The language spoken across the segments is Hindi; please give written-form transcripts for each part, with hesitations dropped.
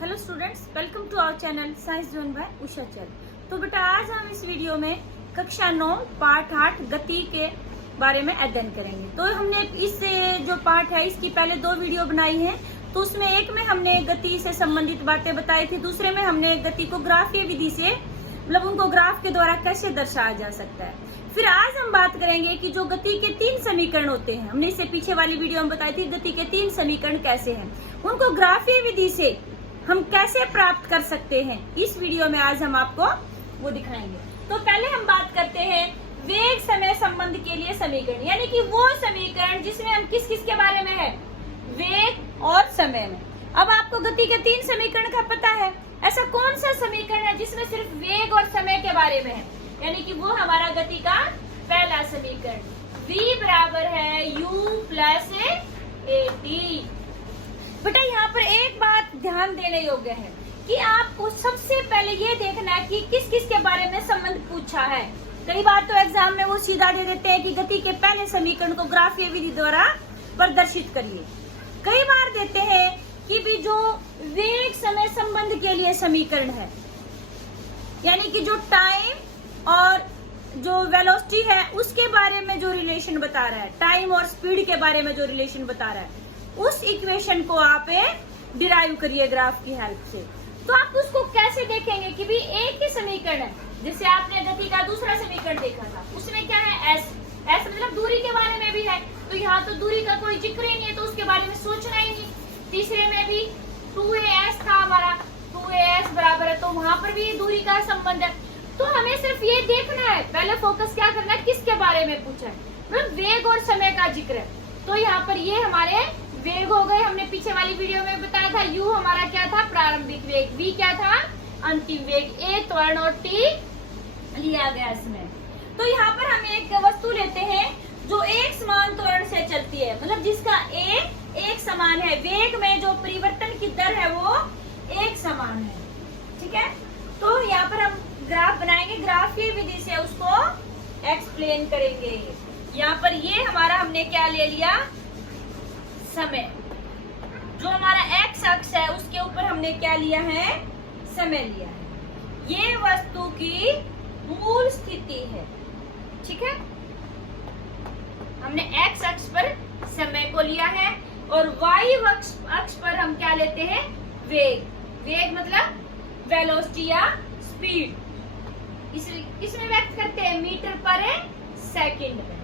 Hello students, welcome to our channel science zone by Usha चल। तो बेटा आज हम इस वीडियो में कक्षा 9 पाठ 8 गति के बारे में अध्ययन करेंगे। तो हमने इस जो पाठ है इसकी पहले 2 वीडियो बनाई है। तो उसमें एक में हमने गति से संबंधित बातें बताई थी, दूसरे में हमने गति को ग्राफीय विधि से मतलब उनको ग्राफ के द्वारा कैसे दर्शाया जा सकता है। फिर आज हम बात करेंगे कि जो गति के 3 समीकरण होते हैं, हमने इससे पीछे वाली वीडियो में बताई थी गति के 3 समीकरण कैसे हैं, उनको ग्राफीय विधि से हम कैसे प्राप्त कर सकते हैं। इस वीडियो में आज हम आपको वो दिखाएंगे। तो पहले हम बात करते हैं वेग समय संबंध के लिए समीकरण, यानी कि वो समीकरण जिसमें हम किस किस के बारे में है, वेग और समय में। अब आपको गति के 3 समीकरण का पता है, ऐसा कौन सा समीकरण है जिसमें सिर्फ वेग और समय के बारे में है, यानी कि वो हमारा गति का पहला समीकरण v बराबर है u प्लस at। बेटा यहाँ पर एक बात ध्यान देने योग्य है कि आपको सबसे पहले ये देखना है कि किस किस के बारे में संबंध पूछा है। कई बार तो एग्जाम में वो सीधा दे देते हैं कि गति के पहले समीकरण को ग्राफीय विधि द्वारा प्रदर्शित करिए। कई बार देते हैं कि भी जो वेग समय संबंध के लिए समीकरण है, यानी कि जो टाइम और जो वेलोसिटी है उसके बारे में जो रिलेशन बता रहा है, टाइम और स्पीड के बारे में जो रिलेशन बता रहा है, उस इक्वेशन को आप डिराइव करिए ग्राफ की हेल्प से। तो आप उसको कैसे देखेंगे कि भी एक ही समीकरण है। जैसे आपने गति का दूसरा समीकरण देखा था, उसमें क्या है s मतलब दूरी के बारे में भी है, तो यहाँ तो दूरी का कोई जिक्र ही नहीं है, तो उसके बारे में सोचना ही नहीं। तीसरे में भी 2as था हमारा, 2as बराबर है, तो वहां पर भी दूरी का संबंध है। तो हमें सिर्फ ये देखना है, पहले फोकस क्या करना है, किसके बारे में पूछा है, मतलब वेग और समय का जिक्र है। तो यहाँ पर ये हमारे वेग हो गए। हमने पीछे वाली वीडियो में बताया था u हमारा क्या था, प्रारंभिक वेग, v क्या था, अंतिम वेग, a त्वरण और t लिया गया इसमें। तो यहाँ पर हम एक वस्तु लेते हैं जो एक समान त्वरण से चलती है, मतलब जिसका a एक समान है, वेग में जो परिवर्तन की दर है वो एक समान है। ठीक है, तो यहाँ पर हम ग्राफ बनाएंगे, ग्राफीय विधि से उसको एक्सप्लेन करेंगे। यहाँ पर ये हमारा हमने क्या ले लिया, समय। जो हमारा x अक्ष है उसके ऊपर हमने क्या लिया है, समय लिया है। ये वस्तु की मूल स्थिति है। ठीक है, हमने x अक्ष पर समय को लिया है और y अक्ष पर हम क्या लेते हैं, वेग। वेग मतलब वेलोसिटी या स्पीड, इसमें व्यक्त करते हैं मीटर पर सेकंड में।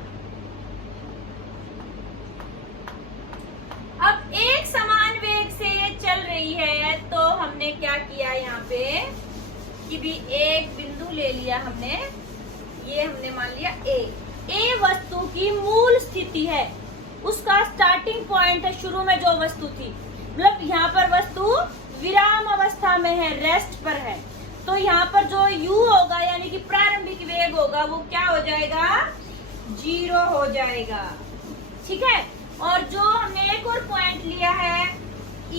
अब एक समान वेग से ये चल रही है, तो हमने क्या किया यहाँ पे कि भी एक बिंदु ले लिया हमने, ये हमने मान लिया A वस्तु की मूल स्थिति है, उसका स्टार्टिंग पॉइंट है, शुरू में जो वस्तु थी, मतलब यहाँ पर वस्तु विराम अवस्था में है, रेस्ट पर है। तो यहाँ पर जो u होगा यानी कि प्रारंभिक वेग होगा वो क्या हो जाएगा, 0 हो जाएगा। ठीक है, और जो हमने एक और पॉइंट लिया है E,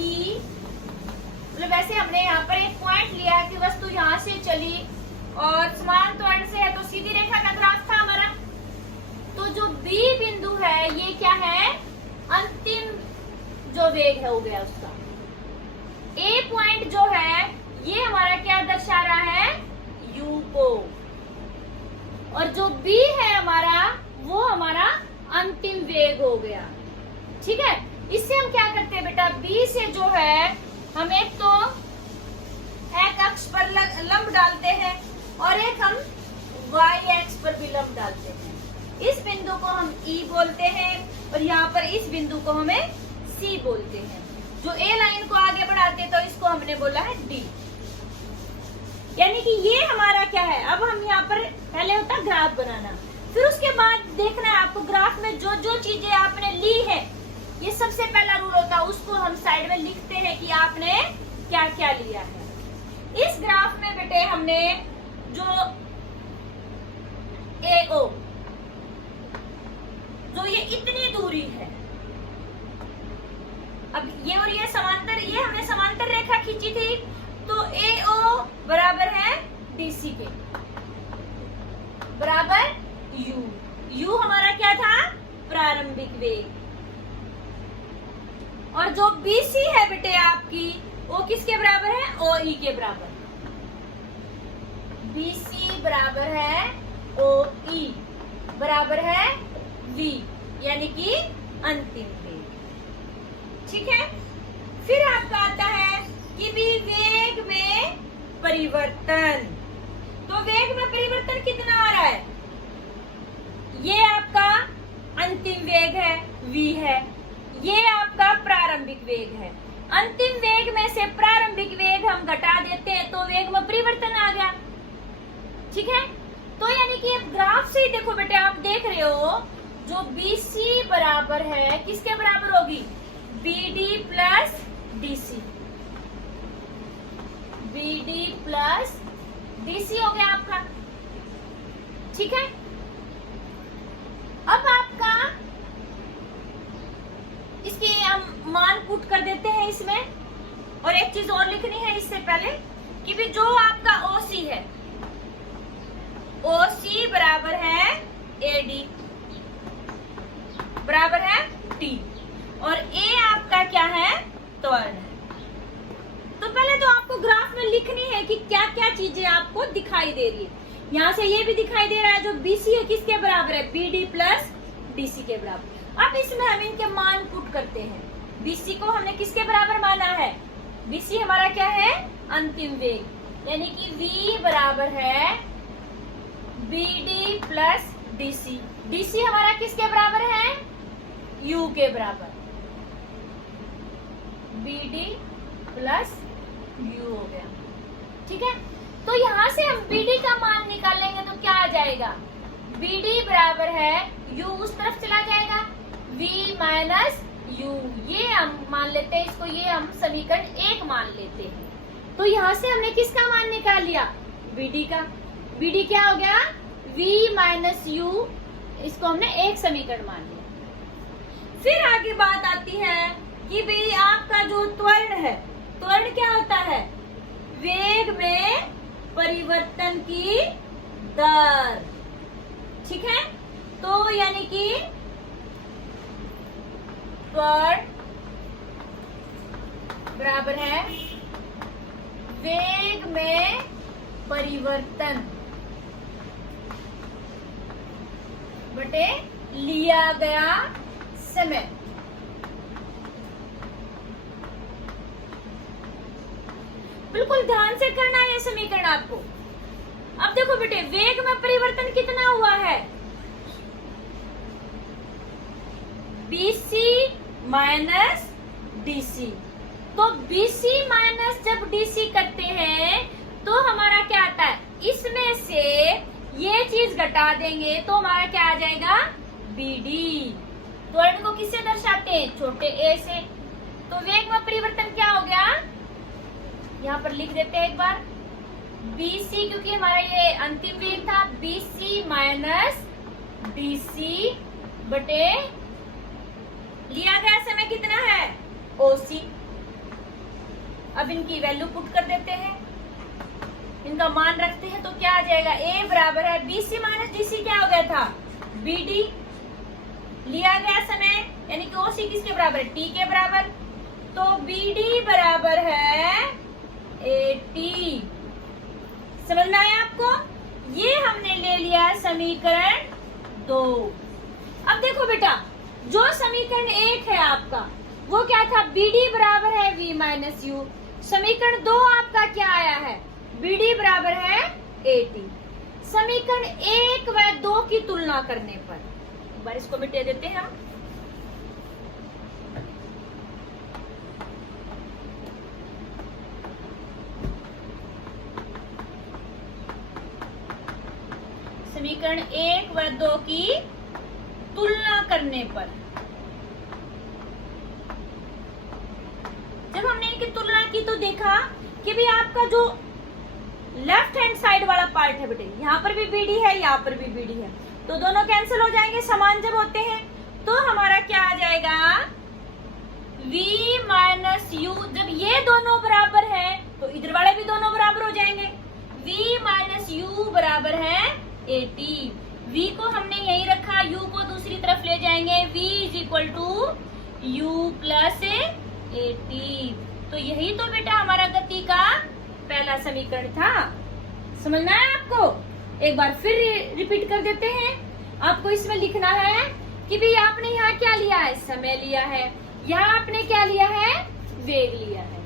मतलब वैसे हमने यहाँ पर एक पॉइंट लिया है कि वस्तु यहाँ से चली और समान त्वरण से है, तो सीधी रेखा का ग्राफ था हमारा। तो जो B बिंदु है ये क्या है, अंतिम जो वेग है हो गया उसका। A पॉइंट जो है ये हमारा क्या दर्शा रहा है, U को, और जो B है हमारा वो हमारा अंतिम वेग हो गया। ठीक है, इससे हम क्या करते हैं बेटा, B से जो है हम एक तो x अक्ष पर लंब डालते हैं और एक हम y अक्ष पर भी लंब डालते हैं। इस बिंदु को हम E बोलते हैं और यहाँ पर इस बिंदु को हमें C बोलते हैं। जो A लाइन को आगे बढ़ाते हैं तो इसको हमने बोला है D। यानी कि ये हमारा क्या है, अब हम यहाँ पर पहले होता है ग्राफ बनाना, फिर उसके बाद देखना है आपको ग्राफ में जो जो चीजें आपने ली है, ये सबसे पहला रूल होता है, उसको हम साइड में लिखते हैं कि आपने क्या क्या लिया है। इस ग्राफ में बेटे हमने जो AO, जो ये इतनी दूरी है, अब ये और ये समांतर, ये हमने समांतर रेखा खींची थी, तो AO बराबर है DC के, बराबर U हमारा क्या था, प्रारंभिक वेग, और जो BC है बेटे आपकी, वो किसके बराबर है? OE के बराबर। BC बराबर है OE बराबर है V, यानी कि अंतिम वेग। ठीक है। फिर आपका आता है कि भी वेग में परिवर्तन। तो वेग में परिवर्तन कितना आ रहा है? ये आपका अंतिम वेग है v है, ये आपका प्रारंभिक वेग है। अंतिम वेग में से प्रारंभिक वेग हम घटा देते हैं तो वेग में परिवर्तन आ गया। ठीक है। तो यानी कि ग्राफ से ही देखो बेटे, आप देख रहे हो जो BC बराबर है किसके बराबर होगी? BD plus DC। BD plus DC हो गया आपका। ठीक है। अब आपका इसके हम मान पुट कर देते हैं इसमें। और एक चीज और लिखनी है इससे पहले कि भी जो आपका OC है, OC बराबर है AD बराबर है T, और A आपका क्या है? त्वरण है। तो पहले तो आपको ग्राफ में लिखनी है कि क्या क्या चीजें आपको दिखाई दे रही है। यहाँ से ये भी दिखाई दे रहा है जो BC है किसके बराबर है? BD प्लस DC के बराबर। अब इसमें हम इनके मान पुट करते हैं। BC को हमने किसके बराबर माना है? BC हमारा क्या है? अंतिम वेग, यानी कि V बराबर है BD प्लस DC। DC हमारा किसके बराबर है? U के बराबर। BD प्लस U हो गया। ठीक है। तो यहाँ से हम BD का मान निकालेंगे तो क्या आ जाएगा? BD बराबर है U, उस तरफ चला जाएगा, V माइनस U। ये हम मान लेते हैं इसको, ये हम समीकरण 1 मान लेते हैं। तो यहाँ से हमने किसका मान निकाल लिया? BD का। BD क्या हो गया? V माइनस U, इसको हमने एक समीकरण मान लिया। फिर आगे बात आती है कि भाई आपका जो त्वरण है, त्वरण क्या होता है? वेग में परिवर्तन की दर। ठीक है। तो यानी कि त्वरण बराबर है वेग में परिवर्तन बटे लिया गया समय। बिल्कुल ध्यान से करना है ये समीकरण आपको। अब देखो बेटे, वेग में परिवर्तन कितना हुआ है? BC minus DC। तो BC माइनस जब DC करते हैं तो हमारा क्या आता है? इसमें से ये चीज घटा देंगे तो हमारा क्या आ जाएगा? BD। त्वरण को किससे दर्शाते हैं? छोटे a से। तो वेग में परिवर्तन क्या हो गया? यहाँ पर लिख देते हैं एक बार, BC, क्योंकि हमारा ये अंतिम वेग था, BC माइनस DC बटे लिया गया समय कितना है? OC। अब इनकी वैल्यू पुट कर देते हैं, इनका मान रखते हैं तो क्या आ जाएगा? A बराबर है BC माइनस DC, क्या हो गया था? BD। लिया गया समय यानी कि OC किसके बराबर है? T के बराबर। तो BD बराबर है AT। समझ में आया आपको? ये हमने ले लिया समीकरण 2। अब देखो बेटा, जो समीकरण 1 है आपका वो क्या था? BD बराबर है V माइनस U। समीकरण 2 आपका क्या आया है? BD बराबर है AT। समीकरण 1 व 2 की तुलना करने पर एक बार इसको मिटा देते हैं हम। समीकरण 1 व 2 की तुलना करने पर, जब हमने इनकी तुलना की तो देखा कि भी आपका जो लेफ्ट हैंड साइड वाला पार्ट है बेटे, यहाँ पर भी BD है, यहाँ पर भी BD है, तो दोनों कैंसिल हो जाएंगे समान जब होते हैं। तो हमारा क्या आ जाएगा? V minus U। जब ये दोनों बराबर है तो इधर वाले भी दोनों बराबर हो जाएंगे। V माइनस U बराबर है AT। V को हमने यही रखा, U को दूसरी तरफ ले जाएंगे। V is equal to U plus 80। तो यही तो बेटा हमारा गति का पहला समीकरण था। समझना है आपको? एक बार फिर रिपीट कर देते हैं। आपको इसमें लिखना है कि भाई आपने यहाँ क्या लिया है, समय लिया है, यहाँ आपने क्या लिया है, वेग लिया है।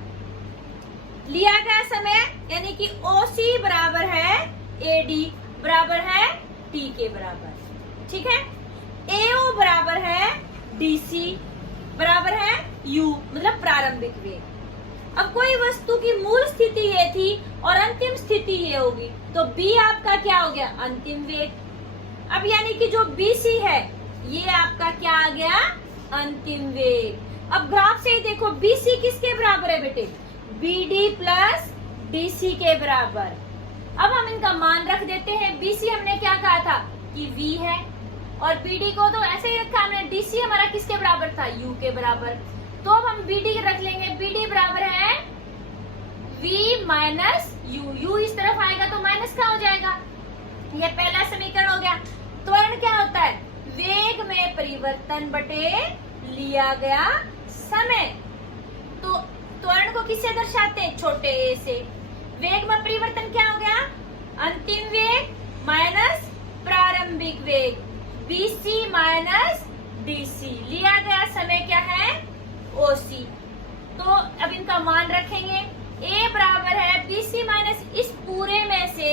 लिया गया समय यानी कि OC बराबर है AD बराबर है T के बराबर, ठीक है। AO बराबर है DC बराबर है U, मतलब प्रारंभिक वेग। अब कोई वस्तु की मूल स्थिति ये थी और अंतिम स्थिति ये होगी, तो B आपका क्या हो गया, अंतिम वेग। अब यानी कि जो BC है ये आपका क्या आ गया, अंतिम वेग। अब ग्राफ से ही देखो BC किसके बराबर है बेटे, BD प्लस DC के बराबर। अब हम इनका मान रख देते हैं। BC हमने क्या कहा था कि V है, और BD को तो ऐसे ही रखा हमने। DC हमारा किसके बराबर था, U के बराबर। तो अब हम BD रख लेंगे। BD बराबर है V माइनस U। U इस तरफ आएगा तो माइनस का हो जाएगा। ये पहला समीकरण हो गया। त्वरण क्या होता है, वेग में परिवर्तन बटे लिया गया समय। तो त्वरण को किससे दर्शाते हैं, छोटे a से। वेग में परिवर्तन क्या हो गया, अंतिम वेग माइनस प्रारंभिक वेग, BC माइनस DC। लिया गया समय क्या है, OC। तो अब इनका मान रखेंगे। A बराबर है BC माइनस, इस पूरे में से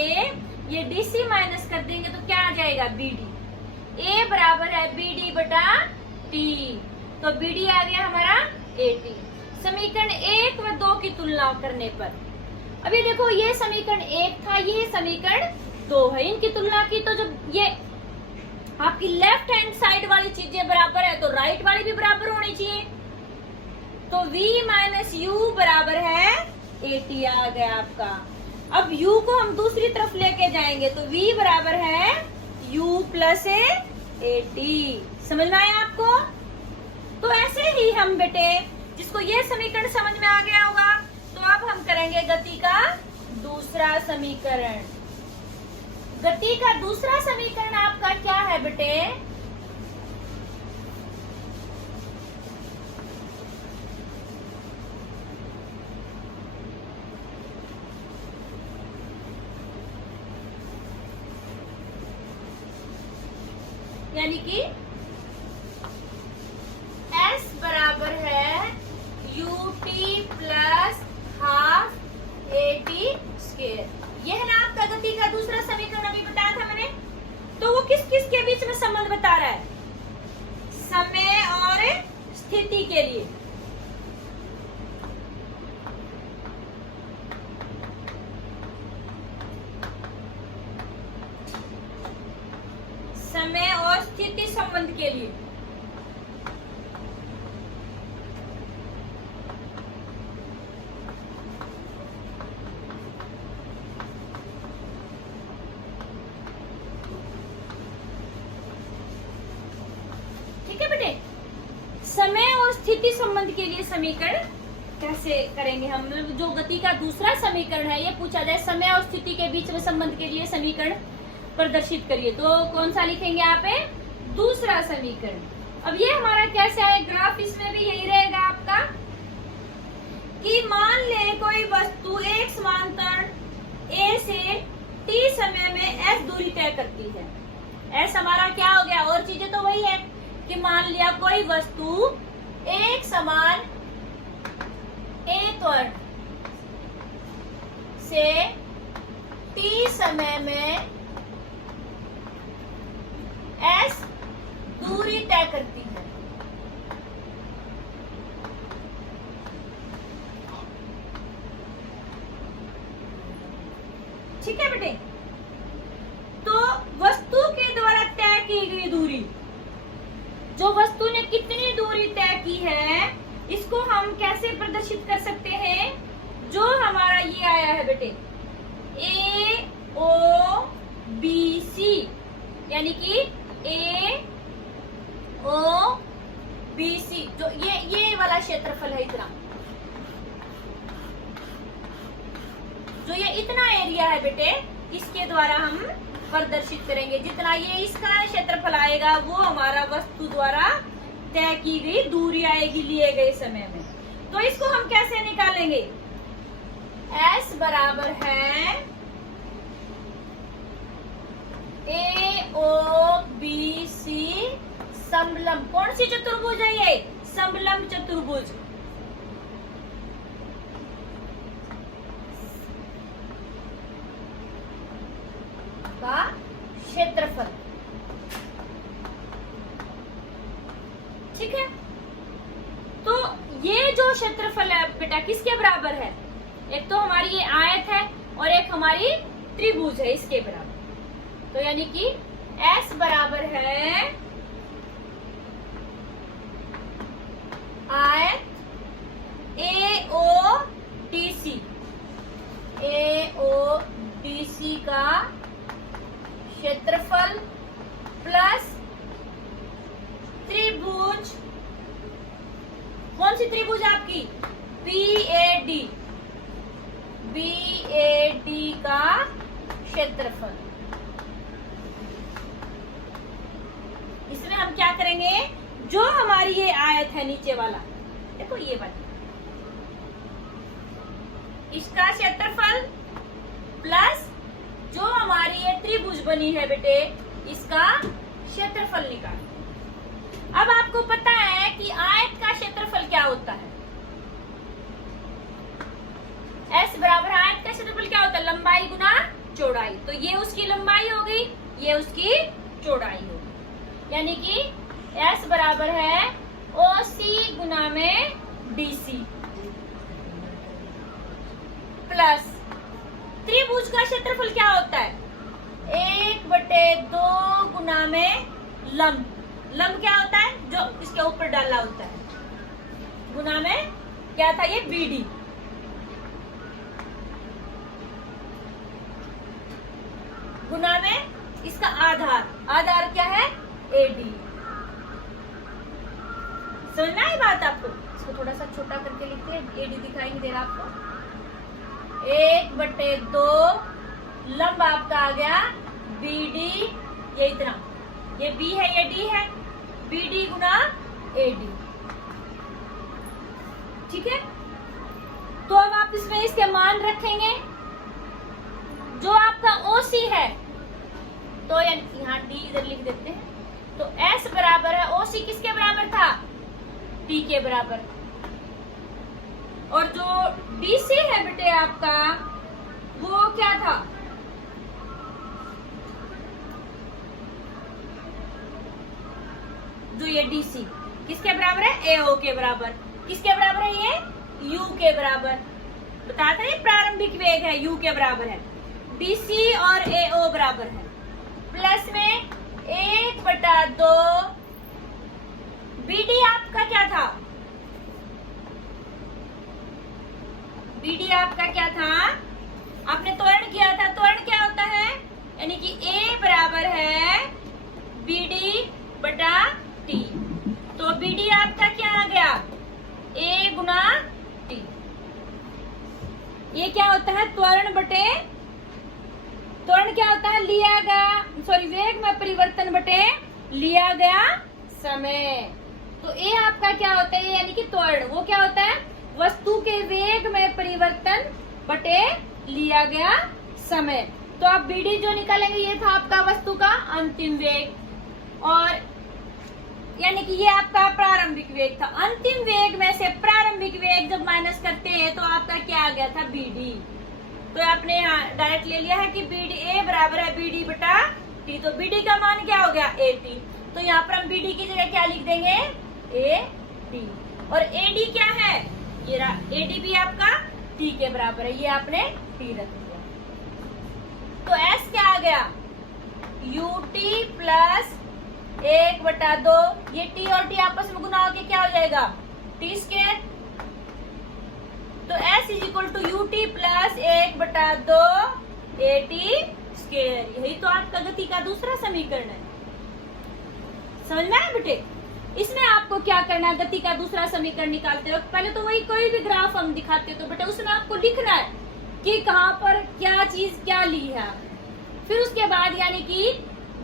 ये DC माइनस कर देंगे तो क्या आ जाएगा, BD। A बराबर है BD बटा T, तो BD आ गया हमारा 80। समीकरण 1 व 2 की तुलना करने पर, अभी देखो ये समीकरण 1 था, ये समीकरण 2 है। इनकी तुलना की तो जब ये आपकी लेफ्ट हैंड साइड वाली चीजें बराबर है तो राइट वाली भी बराबर होनी चाहिए। तो V माइनस U बराबर है 80 आ गया आपका। अब U को हम दूसरी तरफ लेके जाएंगे तो V बराबर है U प्लस 80। समझना है आपको? तो ऐसे ही हम बेटे, जिसको ये समीकरण समझ में आ गया होगा, तो अब हम करेंगे गति का दूसरा समीकरण। गति का दूसरा समीकरण आपका क्या है बेटे, यानी कि S बराबर है UT plus half AT square. यह है ना आपका गति का दूसरा समीकरण, अभी बताया था मैंने। तो वो किस किस के बीच में संबंध बता रहा है, समय और स्थिति के लिए। समय और स्थिति संबंध के लिए। ठीक है बेटे, समय और स्थिति संबंध के लिए समीकरण कैसे करेंगे हम, मतलब जो गति का दूसरा समीकरण है, ये पूछा जाए समय और स्थिति के बीच में संबंध के लिए समीकरण प्रदर्शित करिए, तो कौन सा लिखेंगे आप, दूसरा समीकरण। अब ये हमारा कैसा है ग्राफ, इसमें भी यही रहेगा आपका कि मान ले कोई वस्तु एक समांतर A से T समय में S दूरी तय करती है। S हमारा क्या हो गया, और चीजें तो वही है कि मान लिया कोई वस्तु एक समान A त्वरण से T समय में S दूरी तय करती है। ठीक है बेटे, तो वस्तु के द्वारा तय की गई दूरी, जो वस्तु ने कितनी दूरी तय की है, इसको हम कैसे प्रदर्शित कर सकते हैं, जो हमारा ये आया है बेटे AOBC, यानी कि AOBC, जो ये वाला क्षेत्रफल है, इतना जो ये इतना एरिया है बेटे, इसके द्वारा हम प्रदर्शित करेंगे। जितना ये इसका क्षेत्रफल आएगा वो हमारा वस्तु द्वारा तय की गई दूरी आएगी लिए गए समय में। तो इसको हम कैसे निकालेंगे? S बराबर है AOBC समलंब। कौन सी चतुर्भुज है ये? समलंब चतुर्भुज का क्षेत्रफल। ठीक है, तो ये जो क्षेत्रफल है बेटा किसके बराबर है? एक तो हमारी ये आयत है और एक हमारी त्रिभुज है, इसके बराबर। तो यानी कि S बराबर है आयत AODC का क्षेत्रफल प्लस त्रिभुज। कौन सी त्रिभुज आपकी? BAD का क्षेत्रफल। इसमें हम क्या करेंगे? जो हमारी ये आयत है नीचे वाला, देखो ये वाला, इसका क्षेत्रफल प्लस जो हमारी ये त्रिभुज बनी है बेटे, इसका क्षेत्रफल निकाल। अब आपको पता है कि आयत का क्षेत्रफल क्या होता है? S बराबर आयत का क्षेत्रफल क्या होता है? लंबाई गुना चौड़ाई। तो ये उसकी लंबाई हो गई, ये उसकी चौड़ाई हो गई। यानी कि S बराबर है OC गुना में BC प्लस त्रिभुज का क्षेत्रफल क्या होता है? 1/2 गुना में लंब। लंब क्या होता है? जो इसके ऊपर डाला होता है, गुना में क्या था ये? BD। गुना में इसका आधार, आधार क्या है? AD। सुनना है बात आपको? इसको थोड़ा सा छोटा करके लिखते हैं, AD दिखाई नहीं दे रहा आपको। 1/2 लंब आपका आ गया BD, ये इतना, ये B है, ये D है, BD गुना AD। ठीक है, तो अब आप इसमें इसके मान रखेंगे। जो आपका OC है, तो यहाँ D इधर लिख देते हैं। तो S बराबर है, OC किसके बराबर था? T के बराबर। और जो BC है बेटे आपका, वो क्या था? जो ये DC किसके बराबर है? AO के बराबर। किसके बराबर है ये? U के बराबर। बताते हैं प्रारंभिक वेग है, U के बराबर है। BC और AO बराबर है, प्लस में 1/2 BD आपका क्या था? BD आपका क्या था? आपने त्वरण किया था। त्वरण क्या होता है? यानी कि A बराबर है BD बटा T। तो BD आपका क्या आ गया? A Guna T। ये क्या होता है? त्वरण बटे, त्वरण क्या होता है? लिया गया, सॉरी, वेग में परिवर्तन बटे लिया गया समय। तो A आपका क्या होता है? यानी कि त्वरण, वो क्या होता है? वस्तु के वेग में परिवर्तन बटे लिया गया समय। तो आप BD जो निकालेंगे, ये था आपका वस्तु का अंतिम वेग, और यानी कि ये आपका प्रारंभिक वेग था। अंतिम वेग में से प्रारंभिक वेग जब माइनस करते हैं तो आपका क्या आ गया था? BD। तो आपने यहाँ डायरेक्ट ले लिया है कि BD A बराबर है BD बटा T। तो BD का मान क्या हो गया? AT। तो यहाँ पर हम BD की जगह क्या लिख देंगे? AT। और AD क्या है? ये AD भी आपका T के बराबर है, ये आपने T रख दिया। तो S क्या आ गया? UT plus 1/2। ये T और T आपस में गुना होके क्या हो जाएगा? T square. तो S is equal to UT plus 1/2 AT square. यही तो आपका गति का दूसरा समीकरण है। समझ में आया बेटे? इसमें आपको क्या करना है? गति का दूसरा समीकरण निकालते वक्त पहले तो वही कोई भी ग्राफ हम दिखाते तो बेटा उसमें आपको लिखना है कि कहाँ पर क्या चीज क्या ली है। फिर उसके बाद यानी कि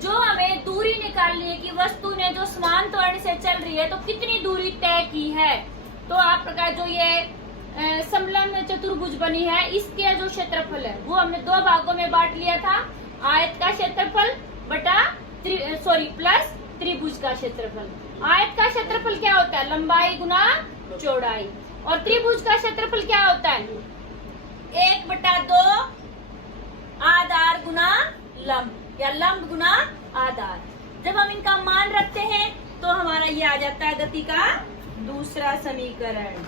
जो हमें दूरी निकालनी है कि वस्तु ने जो समान त्वरण से चल रही है तो कितनी दूरी तय की है, तो आपका जो ये समलंब चतुर्भुज बनी है, इसके जो क्षेत्रफल है वो हमने दो भागों में बांट लिया था, आयत का क्षेत्रफल बटा प्लस त्रिभुज का क्षेत्रफल। आयत का क्षेत्रफल क्या होता है? लंबाई गुना चौड़ाई। और त्रिभुज का क्षेत्रफल क्या होता है? 1/2 आधार गुना लंब या लंब गुना आधार। जब हम इनका मान रखते हैं तो हमारा ये आ जाता है गति का दूसरा समीकरण।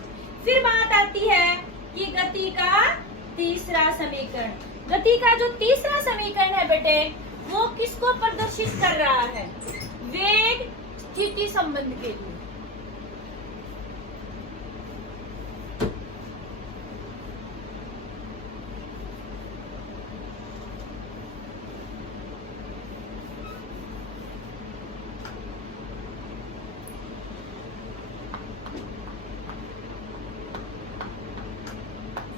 फिर बात आती है कि गति का तीसरा समीकरण। गति का जो तीसरा समीकरण है बेटे, वो किसको प्रदर्शित कर रहा है? वेग स्थिति संबंध के लिए।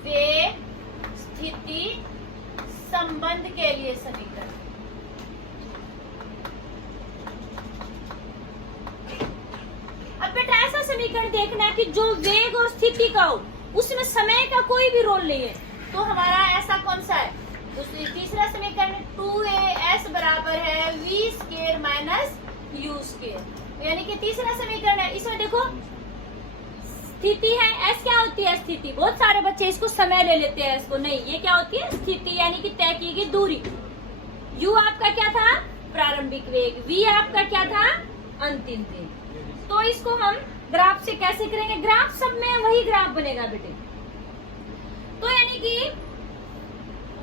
वेग स्थिति संबंध के लिए समीकरण। अब बेटा ऐसा समीकरण देखना है कि जो वेग और स्थिति का हो उसमें समय का कोई भी रोल नहीं है। तो हमारा ऐसा कौन सा है? तो तीसरा समीकरण 2as बराबर है v square minus u square, यानी कि तीसरा समीकरण है। इसमें देखो स्थिति है, s क्या होती है? स्थिति। बहुत सारे बच्चे इसको समय ले लेते हैं, इसको नहीं। ये क्या होती है? स्थिति, यानी कि तय की गई दूरी। u आपका क्या था? प्रारंभिक वेग। v आपका क्या था? अंतिम वेग। तो इसको हम ग्राफ से कैसे करेंगे? ग्राफ सब में वही ग्राफ बनेगा बेटे। तो यानी कि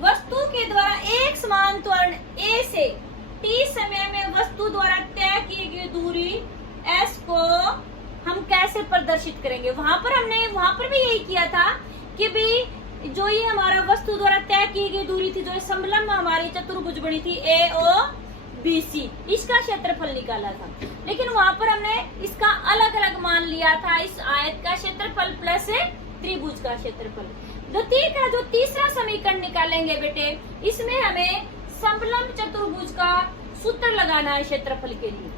वस्तु के द्वारा एक समान त्वरण a से t समय में वस्तु द्वारा तय की गई दूरी s को हम कैसे प्रदर्शित करेंगे? वहां पर भी यही किया था कि भी जो ये हमारा वस्तु द्वारा तय की गई दूरी थी, जो समलंब हमारी चतुर्भुज बनी थी AOBC, इसका क्षेत्रफल निकाला था। लेकिन वहां पर हमने इसका अलग अलग मान लिया था, इस आयत का क्षेत्रफल प्लस त्रिभुज का क्षेत्रफल। गति का जो तीसरा समीकरण निकालेंगे बेटे, इसमें हमें समलंब चतुर्भुज का सूत्र लगाना है क्षेत्रफल के लिए।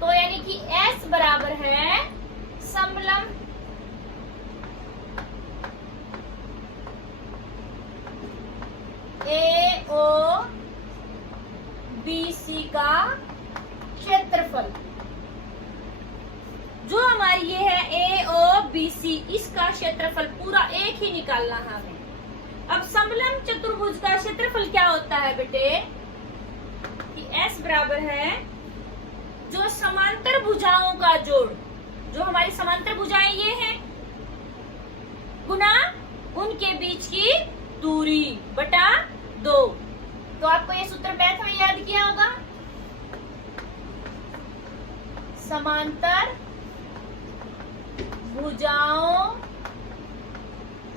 तो यानी कि S बराबर है समलंब AOBC का क्षेत्रफल। जो हमारी ये है AOBC, इसका क्षेत्रफल पूरा एक ही निकालना है हमें। अब समलंब चतुर्भुज का क्षेत्रफल क्या होता है बेटे? कि S बराबर है जो समांतर भुजाओं का जोड़, जो हमारी समांतर भुजाएं ये हैं, गुना उनके बीच की दूरी बटा 2। तो आपको ये सूत्र मैथ में याद किया होगा। समांतर भुजाओं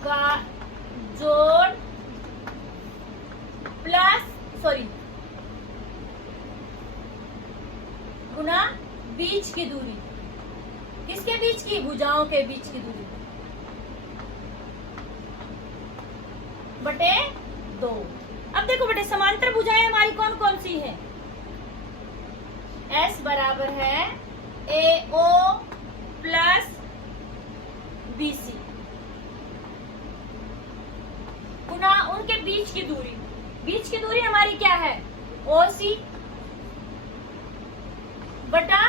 का जोड़ गुना बीच की दूरी। किसके बीच की? भुजाओं के बीच की दूरी बटे 2। अब देखो बेटे, समांतर भुजाएं हमारी कौन कौन सी हैं? S बराबर है AO प्लस BC गुना उनके बीच की दूरी। बीच की दूरी हमारी क्या है? OC बटा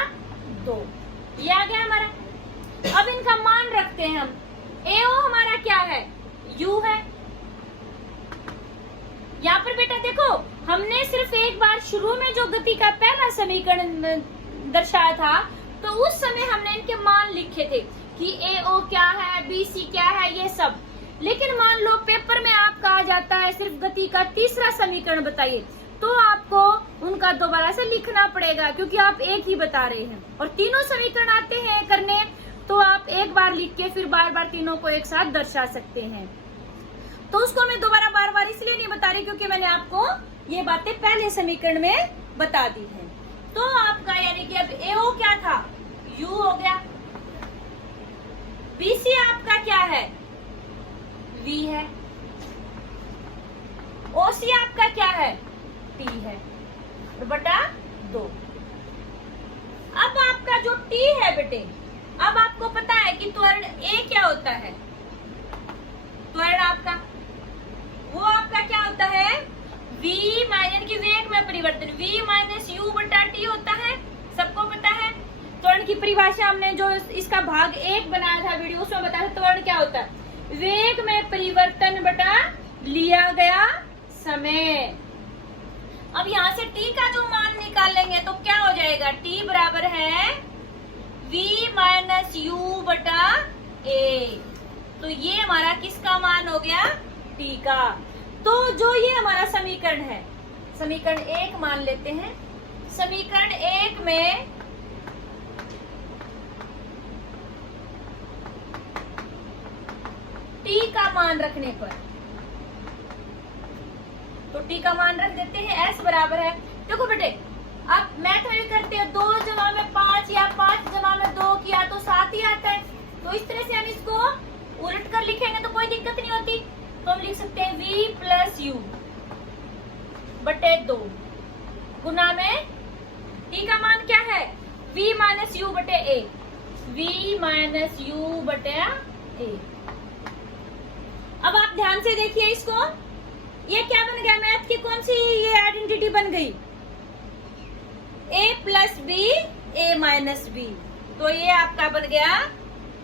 2। ये आ गया हमारा। अब इनका मान रखते हैं हम। AO हमारा क्या है? U है। यहाँ पर बेटा देखो, हमने सिर्फ एक बार शुरू में जो गति का पहला समीकरण दर्शाया था, तो उस समय हमने इनके मान लिखे थे कि AO क्या है, BC क्या है, ये सब। लेकिन मान लो पेपर में आपका आ जाता है सिर्फ गति का तीसरा समीकरण बताइए, तो आपको उनका दोबारा से लिखना पड़ेगा, क्योंकि आप एक ही बता रहे हैं और तीनों समीकरण आते हैं करने, तो आप एक बार लिख के फिर बार बार तीनों को एक साथ दर्शा सकते हैं। तो उसको मैं दोबारा बार बार इसलिए नहीं बता रही क्योंकि मैंने आपको ये बातें पहले समीकरण में बता दी है। तो आपका यानी कि अब AO क्या था? U हो गया। BC आपका क्या है? V है। OC आपका क्या है? T है बटा 2। अब आपका जो T है बेटे, अब आपको पता है कि त्वरण ए क्या होता है, त्वरण आपका वो आपका क्या होता है, v माइनस की वेग में परिवर्तन v माइनस u बटा t होता है, सबको पता है। त्वरण की परिभाषा हमने जो इसका भाग 1 बनाया था वीडियो, उसमें बताया था त्वरण क्या होता है, वेग में परिवर्तन बटा लिया गया समय। अब यहाँ से t का जो मान निकालेंगे तो क्या हो जाएगा, t बराबर है v माइनस यू बटा a। तो ये हमारा किसका मान हो गया, t का। तो जो ये हमारा समीकरण है, समीकरण 1 मान लेते हैं। समीकरण 1 में t का मान रखने पर, तो t का मान रख देते हैं s बराबर है, देखो बेटे अब मैथ में भी करते हैं, 2 जमा में 5 या 5 जमा में 2 किया तो 7 ही आता है। तो इस तरह से हम इसको उलट कर लिखेंगे तो कोई दिक्कत नहीं होती। तो हम लिख सकते हैं v प्लस यू बटे 2 गुना में t का मान क्या है, v माइनस यू बटे a, v माइनस यू बटे a। अब आप ध्यान से देखिए इसको, ये क्या बन गया, मैथ की कौन सी ये आइडेंटिटी बन गई, a plus b a minus b. तो ये आपका बन गया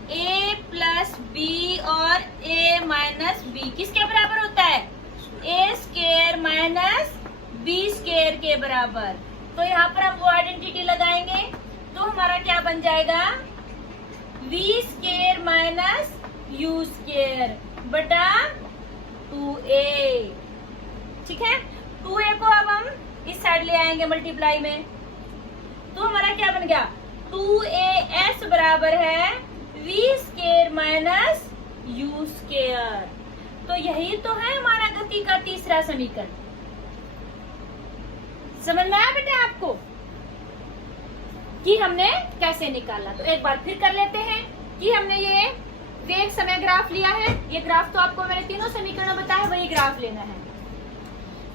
a प्लस बी और a माइनस बी किसके बराबर होता है, a square minus b square के बराबर। तो यहाँ पर हम वो आइडेंटिटी लगाएंगे तो हमारा क्या बन जाएगा, v square minus u square बटा 2a। ठीक है, 2a को अब हम इस साइड ले आएंगे मल्टीप्लाई में, तो हमारा क्या बन गया, 2as बराबर है v square minus u square. तो यही तो है हमारा गति का तीसरा समीकरण। समझ में आया बेटा आपको कि हमने कैसे निकाला। तो एक बार फिर कर लेते हैं कि हमने ये वेग समय ग्राफ लिया है, ये ग्राफ तो आपको मैंने तीनों समीकरण बताया, वही ग्राफ लेना है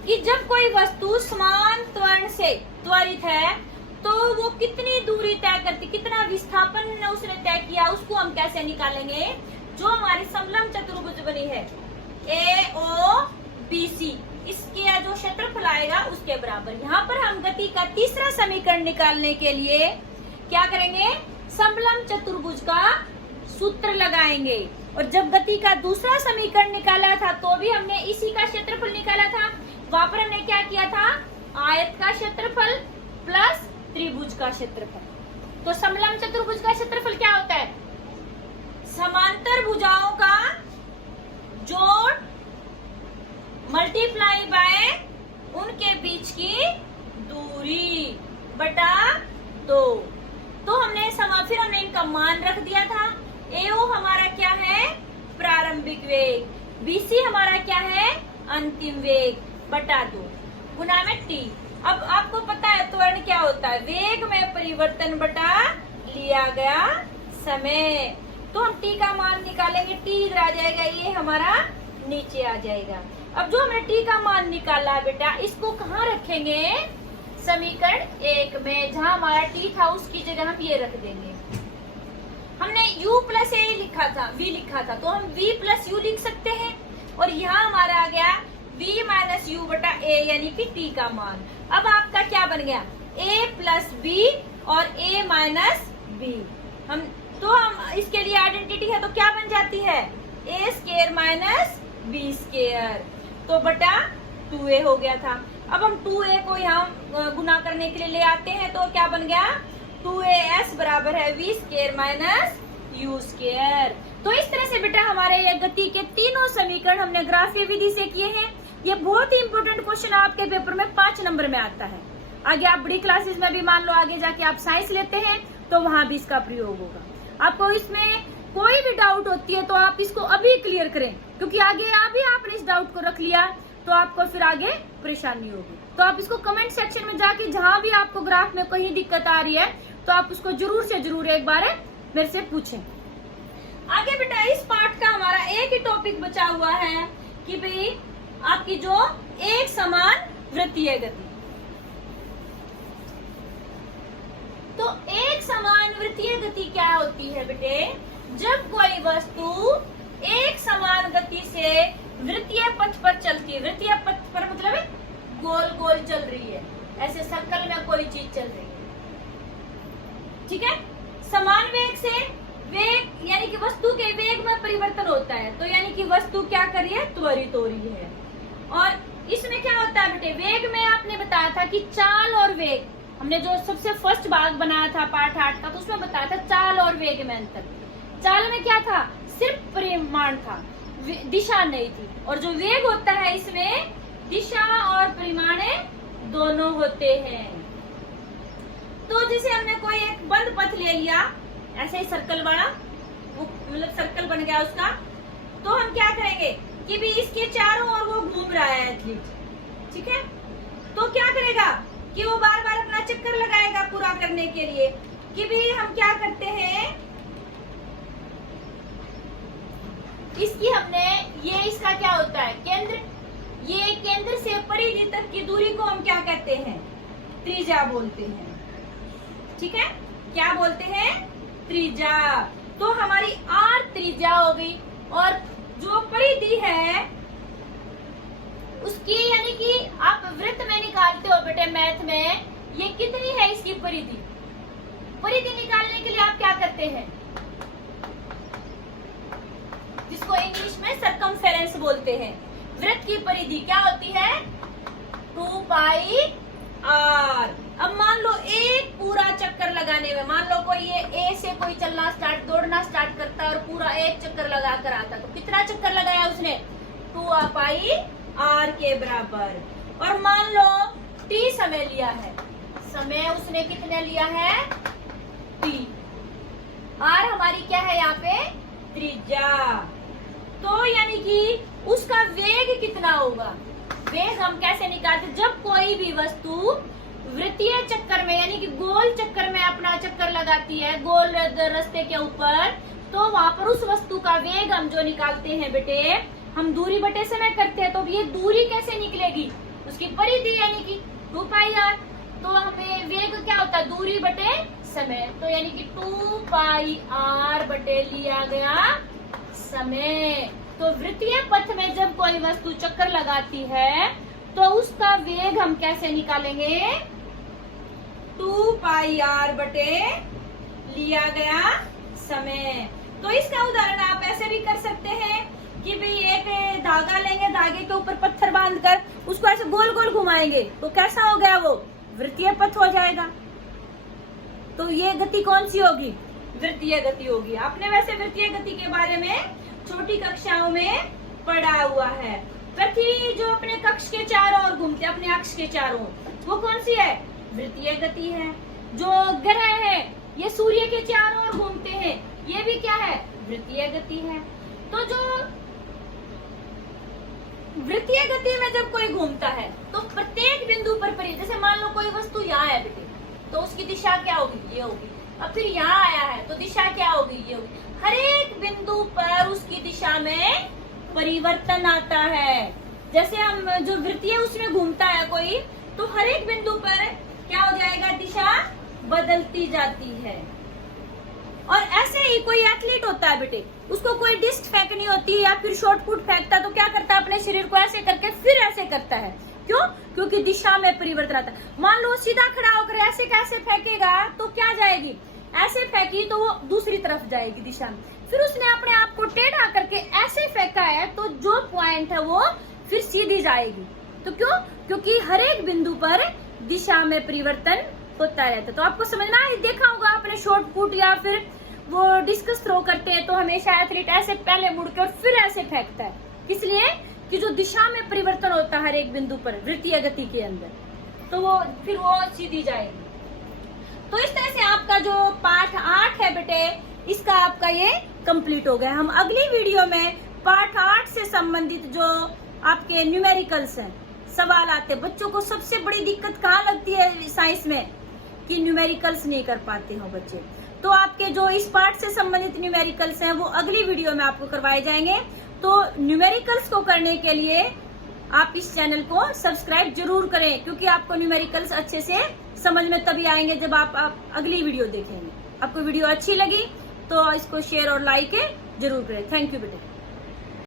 कि जब कोई वस्तु समान त्वरण से त्वरित है तो वो कितनी दूरी तय करती, कितना विस्थापन उसने तय किया, उसको हम कैसे निकालेंगे। जो हमारी समलंब चतुर्भुज बनी है AOBC, इसके जो क्षेत्रफल आएगा उसके बराबर। यहाँ पर हम गति का तीसरा समीकरण निकालने के लिए क्या करेंगे, समलंब चतुर्भुज का सूत्र लगाएंगे। और जब गति का दूसरा समीकरण निकाला था तो भी हमने इसी का क्षेत्रफल निकाला था। वहां पर हमने क्या किया था, आयत का क्षेत्रफल प्लस त्रिभुज का क्षेत्रफल। तो समलंब चतुर्भुज का क्षेत्रफल क्या होता है, समांतर भुजाओं का जोड़ मल्टीप्लाई बाय उनके बीच की दूरी बटा 2। तो हमने फिर हमने इनका मान रख दिया था। AO हमारा क्या है, प्रारंभिक वेग, BC हमारा क्या है, अंतिम वेग बटा 2 गुना में t। अब आपको पता है त्वरण क्या होता है, वेग में परिवर्तन बटा लिया गया समय। तो हम t का मान निकालेंगे, t इधर आ जाएगा, ये हमारा नीचे आ जाएगा। अब जो हमने t का मान निकाला है बेटा, इसको कहाँ रखेंगे, समीकरण 1 में, जहाँ हमारा t था उसकी जगह हम ये रख देंगे। हमने u प्लस a लिखा था, v लिखा था, तो हम v प्लस u लिख सकते हैं। और यहाँ हमारा आ गया v माइनस यू बटा a, यानी कि t का मान। अब आपका क्या बन गया, a प्लस b और a माइनस b। हम इसके लिए आइडेंटिटी है तो क्या बन जाती है, a square minus b square, तो बटा 2a हो गया था। अब हम 2a को यहाँ गुना करने के लिए ले आते हैं तो क्या बन गया, 2as बराबर है v square minus u square. तो इस तरह से बेटा हमारे ये गति के तीनों समीकरण हमने ग्राफीय विधि से किए हैं। ये बहुत ही इंपॉर्टेंट क्वेश्चन आपके पेपर में 5 नंबर में आता है। आगे आप बड़ी क्लासेस में भी मान लो आगे जाके आप साइंस लेते हैं तो वहां भी इसका प्रयोग होगा। आपको इसमें कोई भी डाउट होती है तो आप इसको अभी क्लियर करें, क्योंकि आगे अभी आपने इस डाउट को रख लिया तो आपको फिर आगे परेशानी होगी। तो आप इसको कमेंट सेक्शन में जाके जहां भी आपको ग्राफ में कहीं दिक्कत आ रही है तो आप उसको जरूर से जरूर एक बार मेरे से पूछें। आगे बेटा इस पार्ट का हमारा एक ही टॉपिक बचा हुआ है कि भाई आपकी जो एक समान वृत्तीय गति। तो एक समान वृत्तीय गति क्या होती है बेटे? जब कोई वस्तु एक समान गति से वृत्तीय पथ पर चलती है। वृत्तीय पथ पर मतलब है गोल गोल चल रही है, ऐसे सर्कल में कोई चीज चल रही है, ठीक है। समान वेग से वेग यानी कि वस्तु के वेग में परिवर्तन होता है, तो यानी कि वस्तु क्या कर रही है? त्वरित हो रही है। और इसमें क्या होता है बेटे? वेग में आपने बताया था कि चाल और वेग, हमने जो सबसे फर्स्ट भाग बनाया था पाठ 8 का, तो उसमें बताया था चाल और वेग में अंतर। चाल में क्या था? सिर्फ परिमाण था, दिशा नहीं थी। और जो वेग होता है इसमें दिशा और परिमाण दोनों होते हैं। तो जैसे हमने कोई एक बंद पथ ले लिया, ऐसे ही सर्कल वाला, वो मतलब सर्कल बन गया उसका, तो हम क्या करेंगे कि भी इसके चारों ओर वो घूम रहा है एथलीट, ठीक है। तो क्या करेगा कि वो बार बार अपना चक्कर लगाएगा पूरा करने के लिए। कि भी हम क्या करते हैं, इसकी हमने ये इसका क्या होता है? केंद्र, ये केंद्र से परिधि तक की दूरी को हम क्या कहते हैं? त्रिज्या बोलते हैं, ठीक है। क्या बोलते हैं? त्रिज्या। तो हमारी आर त्रिज्या हो गई, और जो परिधि है उसकी यानी कि आप वृत्त में निकालते हो बेटे मैथ में, ये कितनी है इसकी परिधि? परिधि निकालने के लिए आप क्या करते हैं? जिसको इंग्लिश में सरकमफेरेंस बोलते हैं। वृत्त की परिधि क्या होती है? 2 पाई आर। अब मान लो एक पूरा चक्कर लगाने में, मान लो कोई ये ए से कोई चलना स्टार्ट, दौड़ना स्टार्ट करता है और पूरा एक चक्कर लगा कर आता, तो कितना चक्कर लगाया उसने? 2 पाई आर के बराबर। और मान लो टी समय लिया है, समय उसने कितने लिया है? टी। आर हमारी क्या है यहाँ पे? त्रिज्या। तो यानी कि उसका वेग कितना होगा? वेग हम कैसे निकालते? जब कोई भी वस्तु वृत्तीय चक्कर में यानी कि गोल चक्कर में अपना चक्कर लगाती है गोल रास्ते के ऊपर, तो वहां पर उस वस्तु का वेग हम जो निकालते हैं बेटे, हम दूरी बटे समय करते हैं। तो ये दूरी कैसे निकलेगी? उसकी परिधि यानी कि 2 पाई आर। तो हमें वेग क्या होता है? दूरी बटे समय। तो यानी कि 2 पाई आर बटे लिया गया समय। तो वृत्तीय पथ में जब कोई वस्तु चक्कर लगाती है तो उसका वेग हम कैसे निकालेंगे? 2 पाई आर बटे लिया गया समय। तो इसका उदाहरण आप ऐसे भी कर सकते हैं कि भाई एक धागा लेंगे, धागे के ऊपर पत्थर बांधकर उसको ऐसे गोल गोल घुमाएंगे, तो कैसा हो गया? वो वृत्तीय पथ हो जाएगा। तो ये गति कौन सी होगी? वृत्तीय गति होगी। आपने वैसे वृत्तीय गति के बारे में छोटी कक्षाओं में पढ़ा हुआ है। पृथ्वी जो अपने कक्ष के चारों ओर घूमते, अपने अक्ष के चारों, वो कौन सी है? वृत्तीय गति है। जो ग्रह है ये सूर्य के चारों ओर घूमते हैं, ये भी क्या है? वृत्तीय गति है। तो जो वृत्तीय गति में जब कोई घूमता है तो प्रत्येक बिंदु पर जैसे मान लो कोई वस्तु यहाँ है बेटे, तो उसकी दिशा क्या होगी? ये होगी। अब फिर यहाँ आया है तो दिशा क्या होगी? ये होगी। हर एक बिंदु पर उसकी दिशा में परिवर्तन आता है। जैसे हम जो वृत्तीय उसमें घूमता है कोई, तो हर एक बिंदु पर क्या हो जाएगा? दिशा बदलती जाती है। और ऐसे ही कोई एथलीट होता है बेटे, उसको कोई डिस्क फेंकनी होती है या फिर शॉर्ट पुट फेंकता है, तो क्या करता है? अपने शरीर को ऐसे करके फिर ऐसे करता है। क्यों? क्योंकि दिशा में परिवर्तन आता है। मान लो सीधा खड़ा होकर ऐसे कैसे फेंकेगा तो क्या जाएगी? ऐसे फेंकी तो वो दूसरी तरफ जाएगी दिशा में। फिर उसने अपने आप को टेढ़ा करके ऐसे फेंका है तो जो पॉइंट है वो फिर सीधी जाएगी। तो क्यों? क्योंकि हर एक बिंदु पर दिशा में परिवर्तन होता रहता है। तो आपको समझना है, देखा होगा आपने शॉर्ट पुट या फिर वो डिस्कस थ्रो करते हैं तो हमेशा एथलीट ऐसे पहले मुड़कर फिर ऐसे फेंकता है, इसलिए कि जो दिशा में परिवर्तन होता है हर एक बिंदु पर वृत्तीय गति के अंदर, तो वो फिर वो सीधी जाएगी। तो इस तरह से आपका जो पाठ 8 है बेटे, इसका आपका ये कंप्लीट हो गया। हम अगली वीडियो में पाठ 8 से संबंधित जो आपके न्यूमेरिकल्स हैं, सवाल आते हैं। बच्चों को सबसे बड़ी दिक्कत कहाँ लगती है साइंस में? कि न्यूमेरिकल्स नहीं कर पाते हो बच्चे। तो आपके जो इस पार्ट से संबंधित न्यूमेरिकल्स हैं वो अगली वीडियो में आपको करवाए जाएंगे। तो न्यूमेरिकल्स को करने के लिए आप इस चैनल को सब्सक्राइब जरूर करें, क्योंकि आपको न्यूमेरिकल्स अच्छे से समझ में तभी आएंगे जब आप अगली वीडियो देखेंगे। आपको वीडियो अच्छी लगी तो इसको शेयर और लाइक जरूर करें। थैंक यू बेटा।